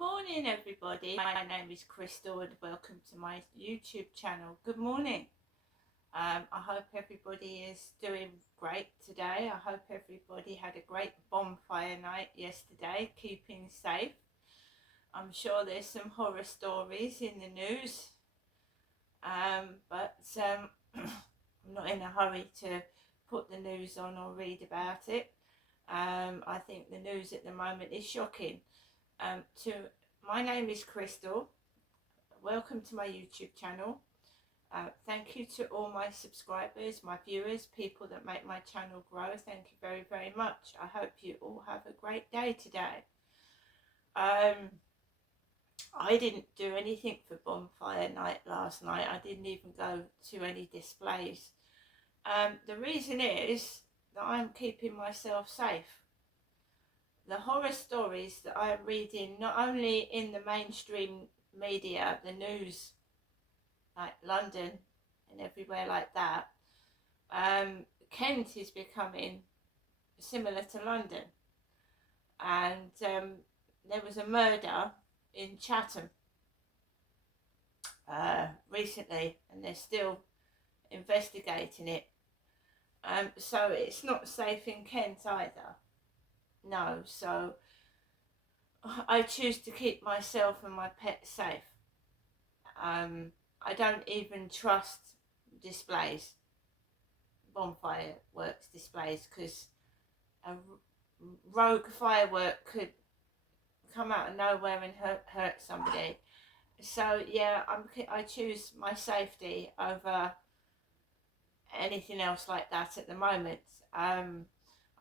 morning, everybody. My name is Crystal, and welcome to my YouTube channel. Good morning. I hope everybody is doing great today. I hope everybody had a great bonfire night yesterday, keeping safe. I'm sure there's some horror stories in the news, but I'm not in a hurry to put the news on or read about it. I think the news at the moment is shocking. My name is Crystal. Welcome to my YouTube channel. Thank you to all my subscribers, my viewers, people that make my channel grow. Thank you very, very much. I hope you all have a great day today. I didn't do anything for bonfire night last night. I didn't even go to any displays. The reason is that I'm keeping myself safe. The horror stories that I am reading, not only in the mainstream media, the news, like London and everywhere like that, Kent is becoming similar to London. And there was a murder in Chatham recently, and they're still investigating it. So it's not safe in Kent either. No, so I choose to keep myself and my pet safe. I don't even trust displays, bonfire works displays, because a rogue firework could come out of nowhere and hurt somebody. So yeah, I choose my safety over anything else like that at the moment.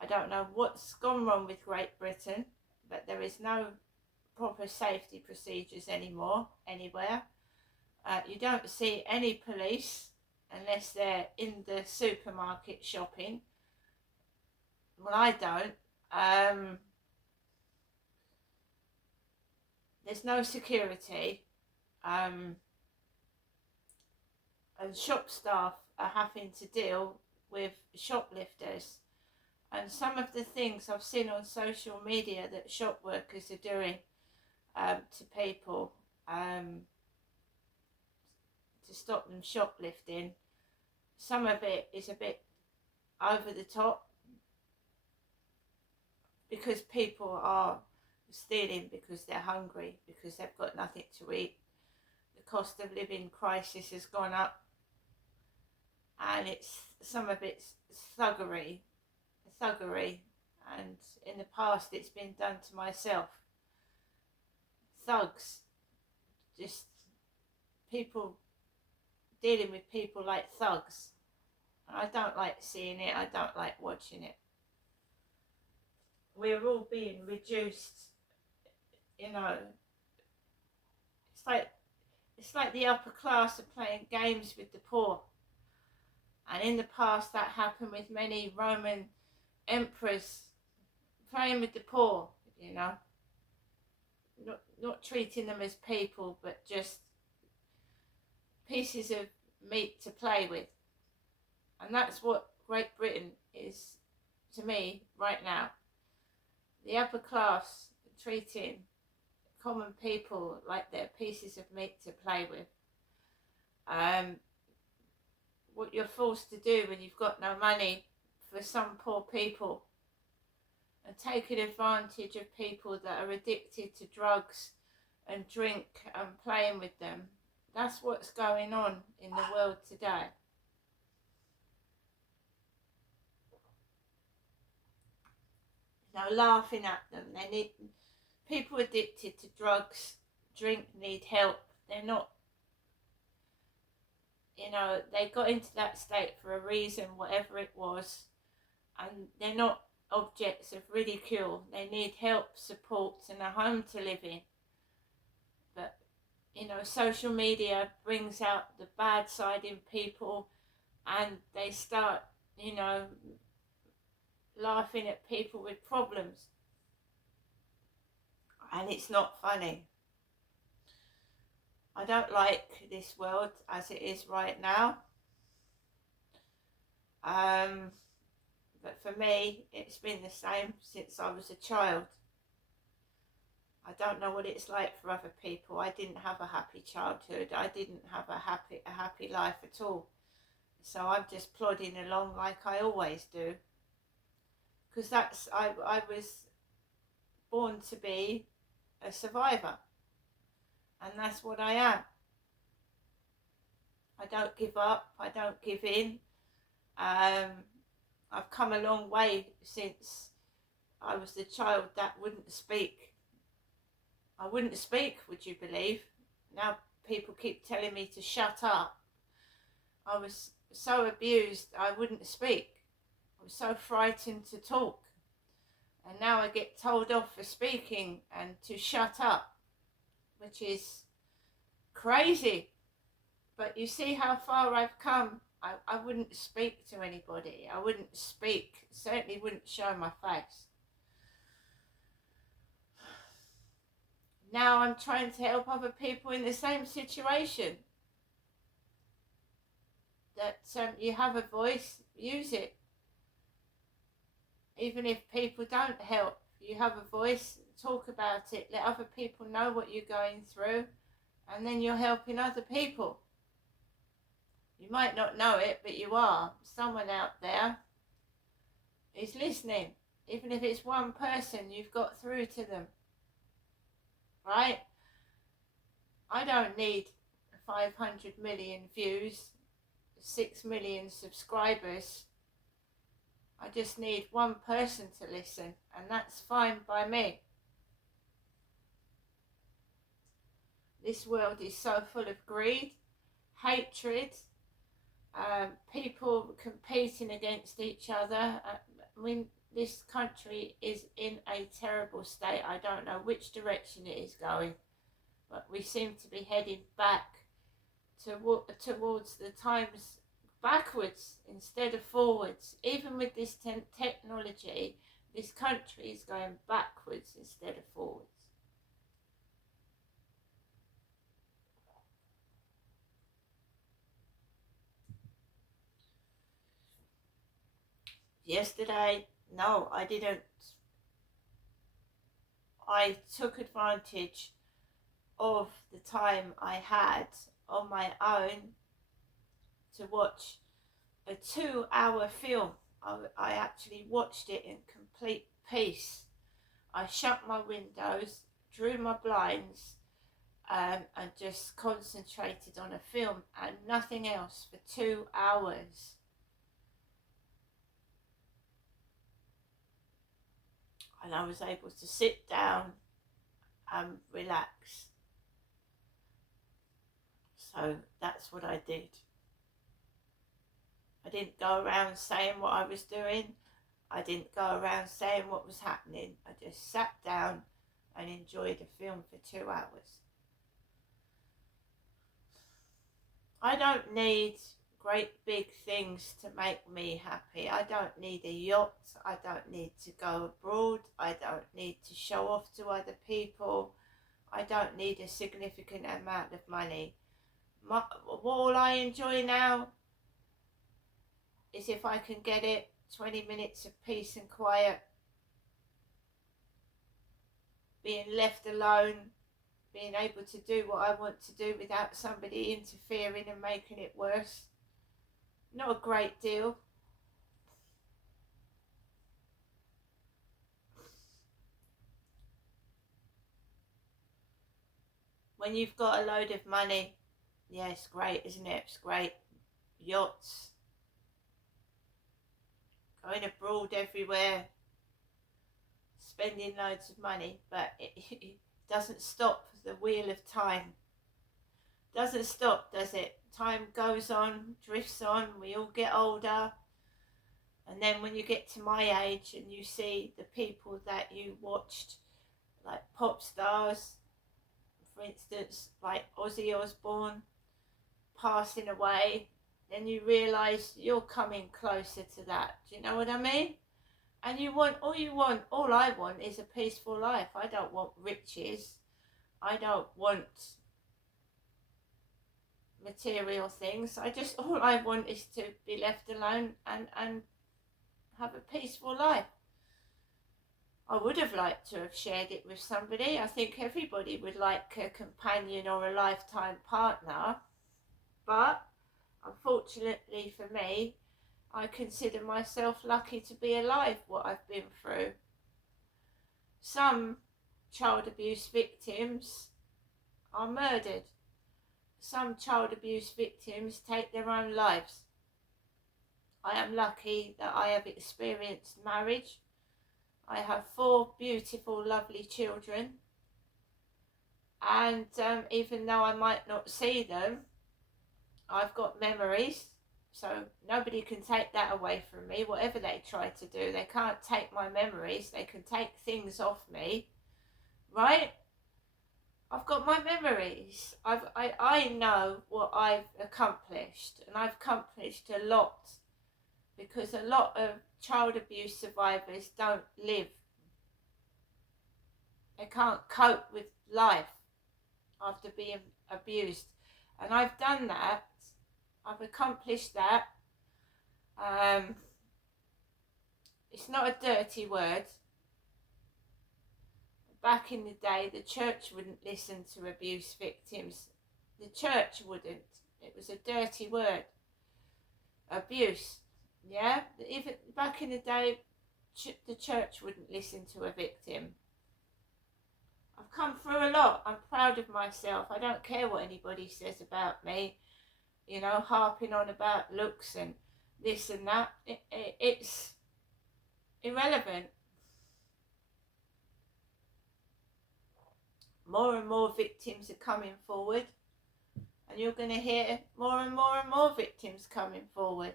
I don't know what's gone wrong with Great Britain, but there is no proper safety procedures anymore anywhere. You don't see any police unless they're in the supermarket shopping. Well, I don't. There's no security. And shop staff are having to deal with shoplifters. And some of the things I've seen on social media that shop workers are doing to people to stop them shoplifting, some of it is a bit over the top, because people are stealing because they're hungry, because they've got nothing to eat. The cost of living crisis has gone up, and some of it's thuggery, and in the past it's been done to myself. Thugs, just people dealing with people like thugs. I don't like seeing it. I don't like watching it. We're all being reduced, you know. It's like the upper class are playing games with the poor. And in the past that happened with many Roman emperors, playing with the poor, you know. Not treating them as people, but just pieces of meat to play with. And that's what Great Britain is to me right now. The upper class treating common people like they're pieces of meat to play with. What you're forced to do when you've got no money for some poor people, and taking advantage of people that are addicted to drugs and drink and playing with them. That's what's going on in the world today. Now, laughing at them. People addicted to drugs, drink, need help. They're not, they got into that state for a reason, whatever it was, and they're not objects of ridicule. They need help, support, and a home to live in. But social media brings out the bad side in people, and they start laughing at people with problems, and it's not funny. I don't like this world as it is right now. But for me, it's been the same since I was a child. I don't know what it's like for other people. I didn't have a happy childhood. I didn't have a happy life at all. So I'm just plodding along like I always do. Because I was born to be a survivor. And that's what I am. I don't give up. I don't give in. I've come a long way since I was the child that wouldn't speak. I wouldn't speak, would you believe? Now people keep telling me to shut up. I was so abused I wouldn't speak. I was so frightened to talk. And now I get told off for speaking and to shut up, which is crazy. But you see how far I've come. I wouldn't speak to anybody. I wouldn't speak, certainly wouldn't show my face. Now I'm trying to help other people in the same situation. That you have a voice, use it. Even if people don't help, you have a voice, talk about it, let other people know what you're going through, and then you're helping other people. You might not know it, but you are. Someone out there is listening. Even if it's one person, you've got through to them. Right? I don't need 500 million views, 6 million subscribers. I just need one person to listen, and that's fine by me. This world is so full of greed, hatred, people competing against each other. I mean, this country is in a terrible state. I don't know which direction it is going, but we seem to be heading back towards the times backwards instead of forwards. Even with this technology, this country is going backwards instead of forwards. Yesterday, no, I didn't. I took advantage of the time I had on my own to watch a 2-hour film. I actually watched it in complete peace. I shut my windows, drew my blinds, and just concentrated on a film and nothing else for 2 hours. And I was able to sit down and relax. So that's what I did. I didn't go around saying what I was doing. I didn't go around saying what was happening. I just sat down and enjoyed a film for 2 hours. I don't need great big things to make me happy. I don't need a yacht. I don't need to go abroad. I don't need to show off to other people. I don't need a significant amount of money. All I enjoy now is if I can get it, 20 minutes of peace and quiet, being left alone, being able to do what I want to do without somebody interfering and making it worse. Not a great deal. When you've got a load of money, yeah, it's great, isn't it? It's great. Yachts, going abroad everywhere, spending loads of money, but it doesn't stop the wheel of time. Doesn't stop, does it? Time goes on, drifts on, we all get older. And then when you get to my age and you see the people that you watched, like pop stars, for instance, like Ozzy Osbourne, passing away, then you realise you're coming closer to that. Do you know what I mean? And all I want is a peaceful life. I don't want riches. I don't want material things. All I want is to be left alone and have a peaceful life. I would have liked to have shared it with somebody. I think everybody would like a companion or a lifetime partner, but unfortunately for me, I consider myself lucky to be alive, what I've been through. Some child abuse victims are murdered. Some child abuse victims take their own lives. I am lucky that I have experienced marriage. I have 4 beautiful, lovely children. And even though I might not see them, I've got memories. So nobody can take that away from me, whatever they try to do. They can't take my memories. They can take things off me, right? I've got my memories. I know what I've accomplished, and I've accomplished a lot, because a lot of child abuse survivors don't live. They can't cope with life after being abused. And I've done that. I've accomplished that. It's not a dirty word. Back in the day, the church wouldn't listen to abuse victims. The church wouldn't. It was a dirty word. Abuse. Yeah? Even back in the day, the church wouldn't listen to a victim. I've come through a lot. I'm proud of myself. I don't care what anybody says about me. You know, harping on about looks and this and that. It's irrelevant. More and more victims are coming forward. And you're going to hear more and more victims coming forward.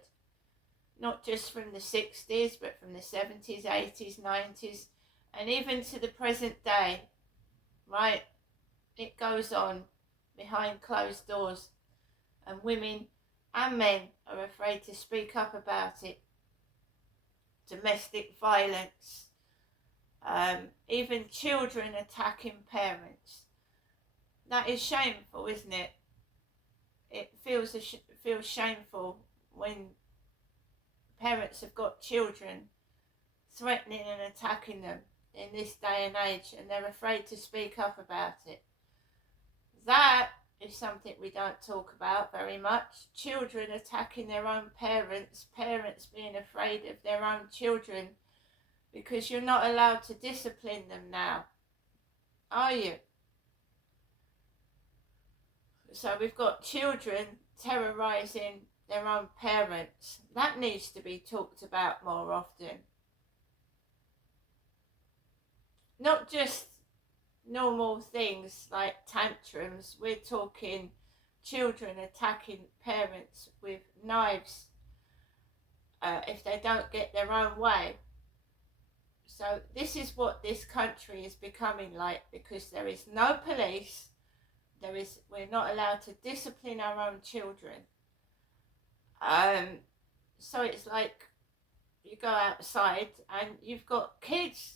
Not just from the 60s, but from the 70s, 80s, 90s, and even to the present day. Right? It goes on behind closed doors, and women and men are afraid to speak up about it. Domestic violence, even children attacking parents. That is shameful, isn't it? It feels shameful when parents have got children threatening and attacking them in this day and age, and they're afraid to speak up about it. That is something we don't talk about very much. Children attacking their own parents, parents being afraid of their own children, because you're not allowed to discipline them now, are you? So we've got children terrorising their own parents. That needs to be talked about more often. Not just normal things like tantrums. We're talking children attacking parents with knives if they don't get their own way. So this is what this country is becoming like, because there is no police. We're not allowed to discipline our own children. So it's like you go outside and you've got kids,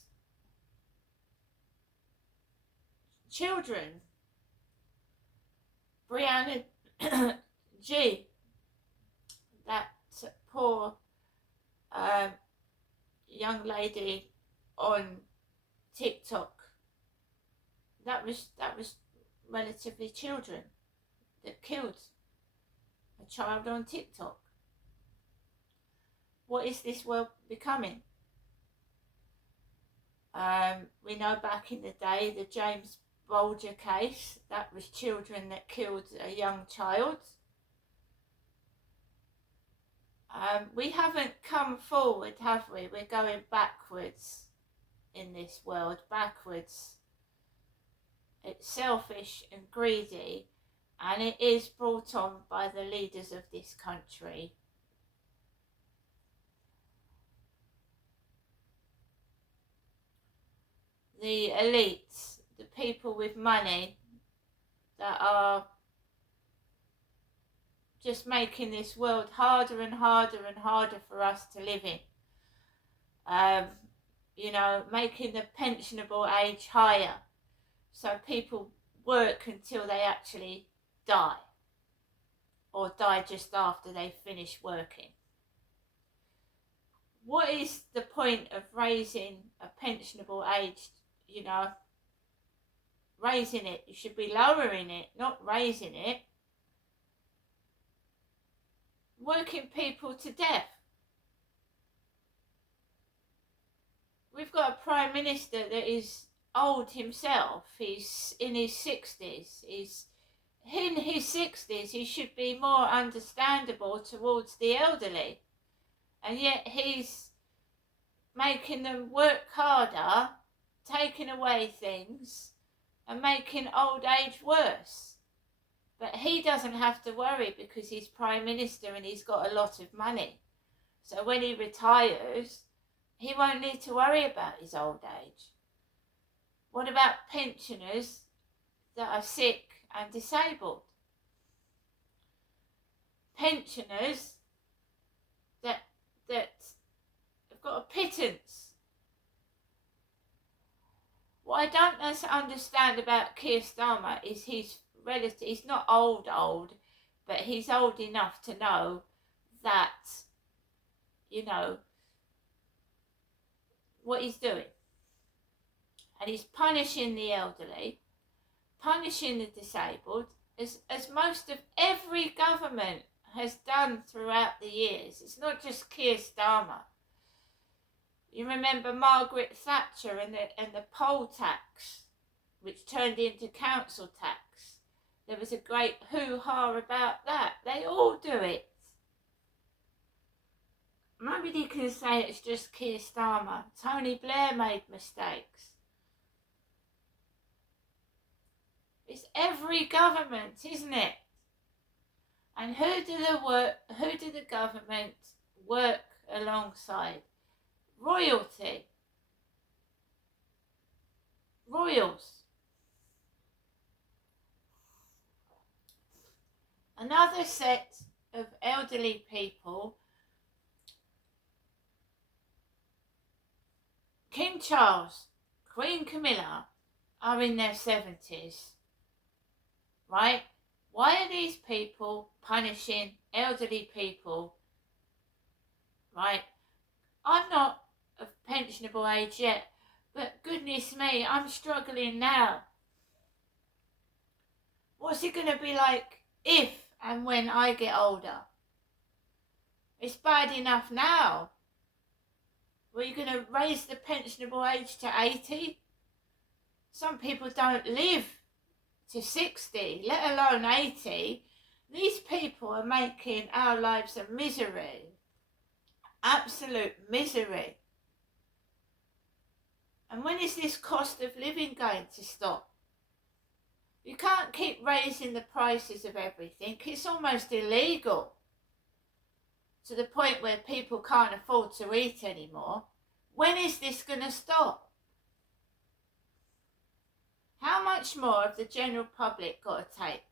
children. Brianna G, that poor young lady on TikTok, that was relatively children that killed a child on TikTok. What is this world becoming? We know back in the day, the James Bulger case, that was children that killed a young child. We haven't come forward, have we? We're going backwards in this world, backwards. It's selfish and greedy, and it is brought on by the leaders of this country. The elites, the people with money that are just making this world harder and harder and harder for us to live in. You know, making the pensionable age higher, so people work until they actually die, or die just after they finish working. What is the point of raising a pensionable age, you know, raising it. You should be lowering it, not raising it. Working people to death. We've got a Prime Minister that is old himself. He's in his 60s. He's in his 60s. He should be more understandable towards the elderly. And yet he's making them work harder, taking away things, and making old age worse. But he doesn't have to worry because he's Prime Minister and he's got a lot of money. So when he retires, he won't need to worry about his old age. What about pensioners that are sick and disabled? Pensioners that have got a pittance. What I don't understand about Keir Starmer is his relative. He's not old, but he's old enough to know that, you know, what he's doing. And he's punishing the elderly, punishing the disabled, as most of every government has done throughout the years. It's not just Keir Starmer. You remember Margaret Thatcher and the poll tax, which turned into council tax. There was a great hoo-ha about that. They all do it. Nobody can say it's just Keir Starmer. Tony Blair made mistakes. It's every government, isn't it? And who do the government work alongside? Royalty. Royals. Another set of elderly people. King Charles, Queen Camilla are in their 70s, right? Why are these people punishing elderly people, right? I'm not of pensionable age yet, but goodness me, I'm struggling now. What's it going to be like if and when I get older? It's bad enough now. Were you going to raise the pensionable age to 80? Some people don't live to 60, let alone 80. These people are making our lives a misery. Absolute misery. And when is this cost of living going to stop? You can't keep raising the prices of everything. It's almost illegal. To the point where people can't afford to eat anymore. When is this going to stop? How much more have the general public got to take?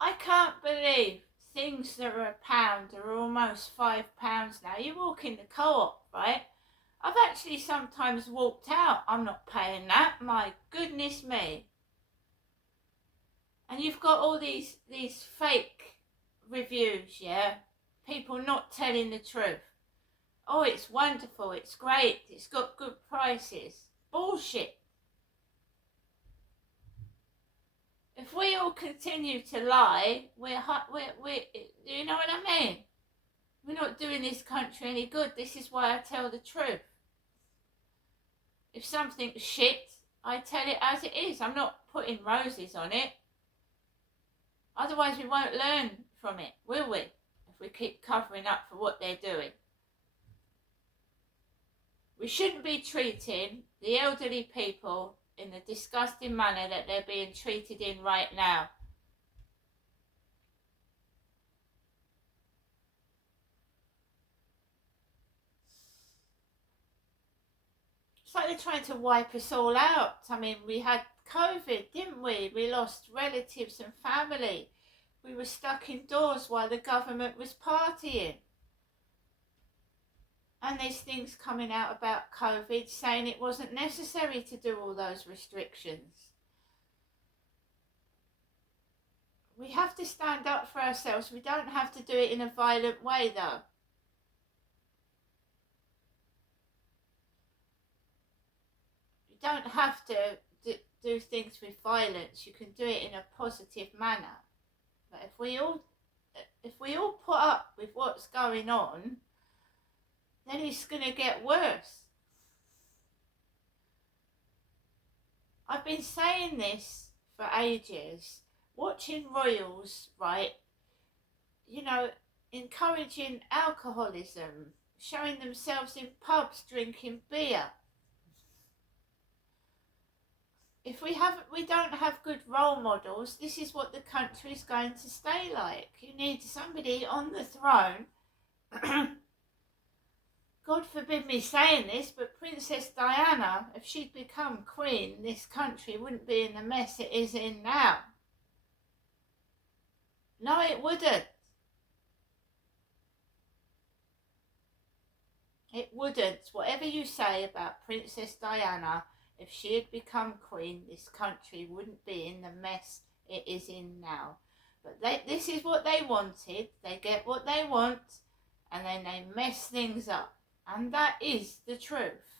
I can't believe things that are £1 are almost £5 now. You walk in the co-op, right? I've actually sometimes walked out. I'm not paying that. My goodness me. And you've got all these fake reviews, yeah? People not telling the truth. Oh, it's wonderful. It's great. It's got good prices. Bullshit. If we all continue to lie, we're you know what I mean? We're not doing this country any good. This is why I tell the truth. If something's shit, I tell it as it is. I'm not putting roses on it. Otherwise we won't learn from it, will we? If we keep covering up for what they're doing. We shouldn't be treating the elderly people in the disgusting manner that they're being treated in right now. It's like they're trying to wipe us all out. I mean, we had COVID, didn't we? We lost relatives and family. We were stuck indoors while the government was partying. And there's things coming out about COVID saying it wasn't necessary to do all those restrictions. We have to stand up for ourselves. We don't have to do it in a violent way, though. You don't have to do things with violence. You can do it in a positive manner. But if we all put up with what's going on, then it's going to get worse. I've been saying this for ages. Watching royals, right, encouraging alcoholism, showing themselves in pubs drinking beer. If we don't have good role models, this is what the country is going to stay like. You need somebody on the throne. God forbid me saying this, but Princess Diana, if she'd become queen, this country wouldn't be in the mess it is in now. No, it wouldn't. It wouldn't. Whatever you say about Princess Diana, if she had become queen, this country wouldn't be in the mess it is in now. But this is what they wanted. They get what they want, and then they mess things up. And that is the truth.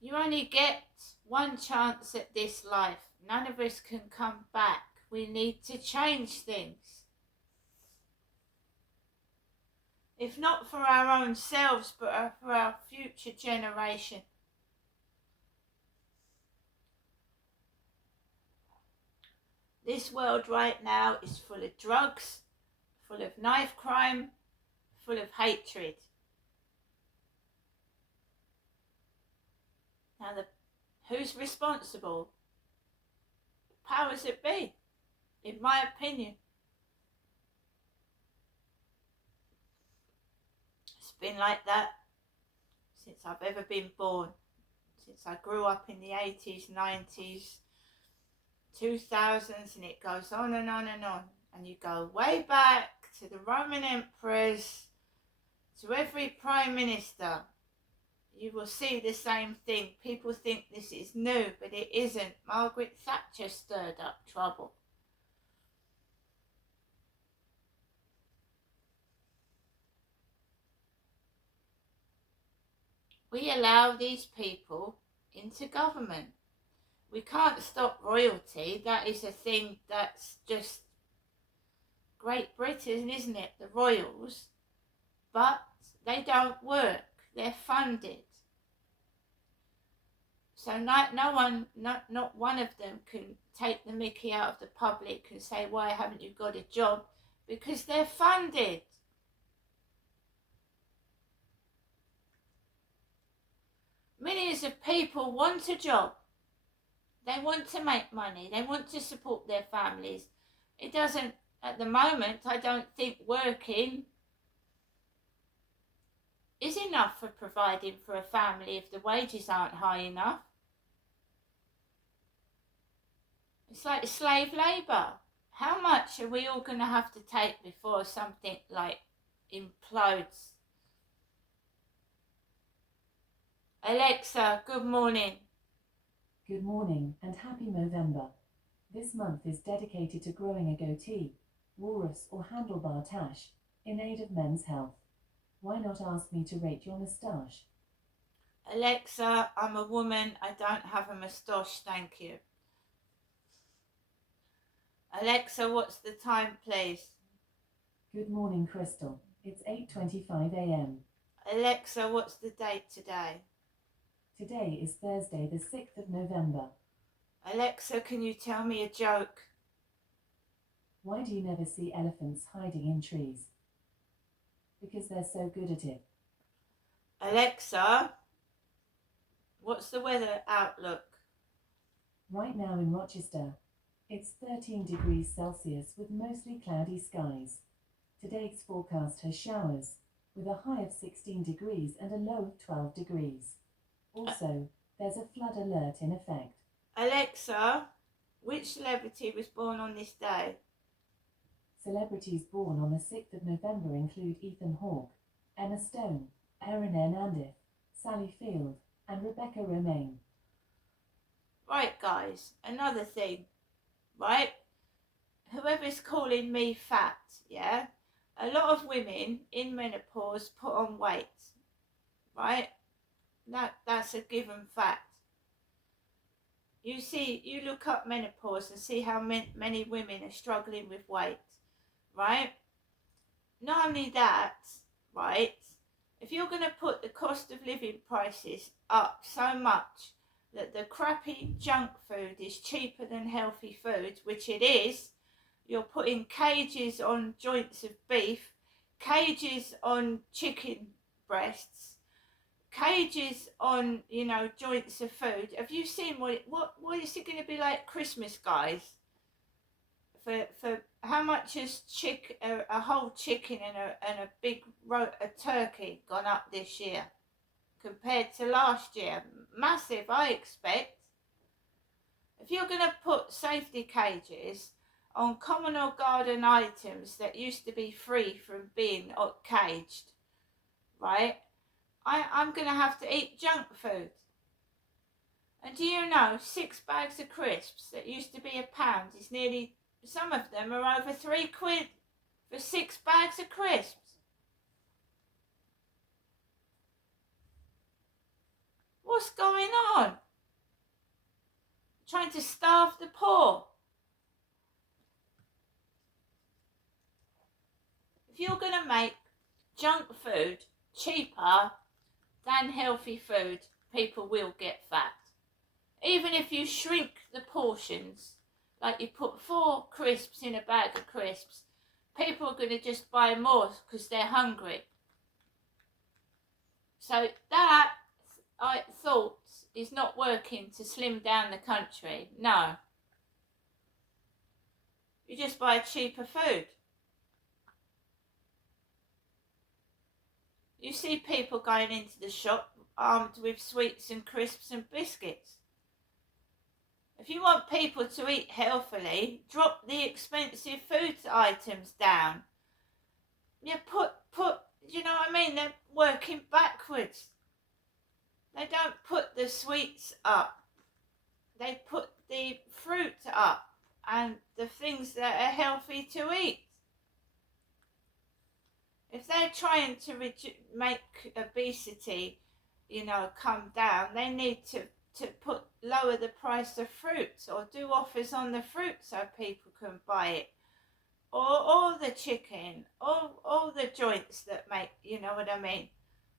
You only get one chance at this life. None of us can come back. We need to change things. If not for our own selves, but for our future generation. This world right now is full of drugs, full of knife crime, full of hatred. Now, who's responsible? The powers that be, in my opinion. It's been like that since I've ever been born. Since I grew up in the 80s, 90s, 2000s, and it goes on and on and on. And you go way back to the Roman emperors, to every prime minister. You will see the same thing. People think this is new, but it isn't. Margaret Thatcher stirred up trouble. We allow these people into government. We can't stop royalty. That is a thing that's just Great Britain, isn't it? The royals. But they don't work. They're funded. So not one of them can take the mickey out of the public and say, why haven't you got a job? Because they're funded. Millions of people want a job. They want to make money. They want to support their families. It doesn't, at the moment, I don't think working is enough for providing for a family if the wages aren't high enough. It's like slave labour. How much are we all going to have to take before something like implodes? Alexa, good morning. Good morning and happy Movember. This month is dedicated to growing a goatee, walrus or handlebar tash, in aid of men's health. Why not ask me to rate your moustache? Alexa, I'm a woman. I don't have a moustache, thank you. Alexa, what's the time, please? Good morning, Crystal. It's 8:25 a.m. Alexa, what's the date today? Today is Thursday, the 6th of November. Alexa, can you tell me a joke? Why do you never see elephants hiding in trees? Because they're so good at it. Alexa, what's the weather outlook? Right now in Rochester, it's 13 degrees Celsius with mostly cloudy skies. Today's forecast has showers, with a high of 16 degrees and a low of 12 degrees. Also, there's a flood alert in effect. Alexa, which celebrity was born on this day? Celebrities born on the 6th of November include Ethan Hawke, Emma Stone, Erin Hernandez, Sally Field, and Rebecca Romaine. Right, guys, another thing, right? Whoever's calling me fat, yeah? A lot of women in menopause put on weight, right? That's a given fact. You look up menopause and see how many women are struggling with weight, right? Not only that, right? If you're going to put the cost of living prices up so much that the crappy junk food is cheaper than healthy food, which it is, you're putting cages on joints of beef, cages on chicken breasts, cages on, joints of food. Have you seen what is it going to be like Christmas, guys? For how much has a whole chicken and a big a turkey gone up this year compared to last year? Massive, I expect. If you're going to put safety cages on common or garden items that used to be free from being caged, right? I'm going to have to eat junk food. And do you know, 6 bags of crisps that used to be £1 is nearly, some of them are over £3 for 6 bags of crisps. What's going on? Trying to starve the poor. If you're going to make junk food cheaper than healthy food, people will get fat. Even if you shrink the portions, like you put 4 crisps in a bag of crisps, people are going to just buy more because they're hungry. So that, I thought, is not working to slim down the country. No. You just buy cheaper food. You see people going into the shop armed with sweets and crisps and biscuits. If you want people to eat healthily, drop the expensive food items down. You put, you know what I mean? They're working backwards. They don't put the sweets up. They put the fruit up and the things that are healthy to eat. If they're trying to make obesity, come down, they need to lower the price of fruit or do offers on the fruit so people can buy it. Or the chicken, or the joints that make, you know what I mean?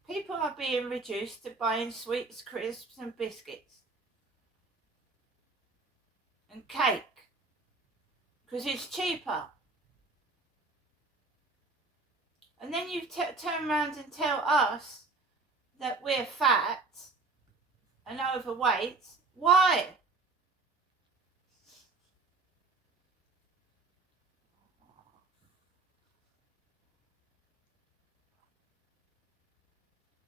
People are being reduced to buying sweets, crisps and biscuits. And cake. Because it's cheaper. And then you turn around and tell us that we're fat and overweight. Why?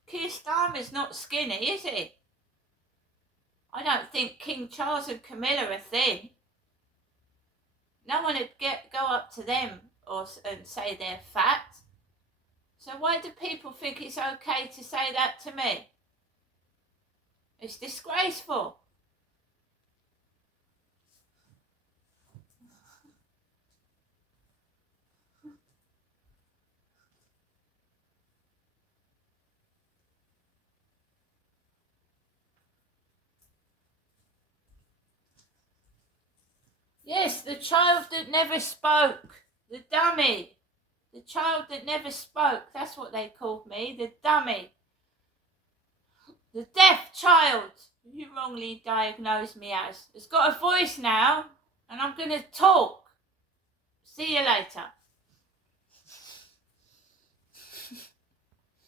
Keir Starmer's not skinny, is he? I don't think King Charles and Camilla are thin. No one would go up to them and say they're fat. So why do people think it's okay to say that to me? It's disgraceful. Yes, the child that never spoke. The dummy. The child that never spoke. That's what they called me. The dummy. The deaf child. You wrongly diagnosed me as. It's got a voice now. And I'm going to talk. See you later.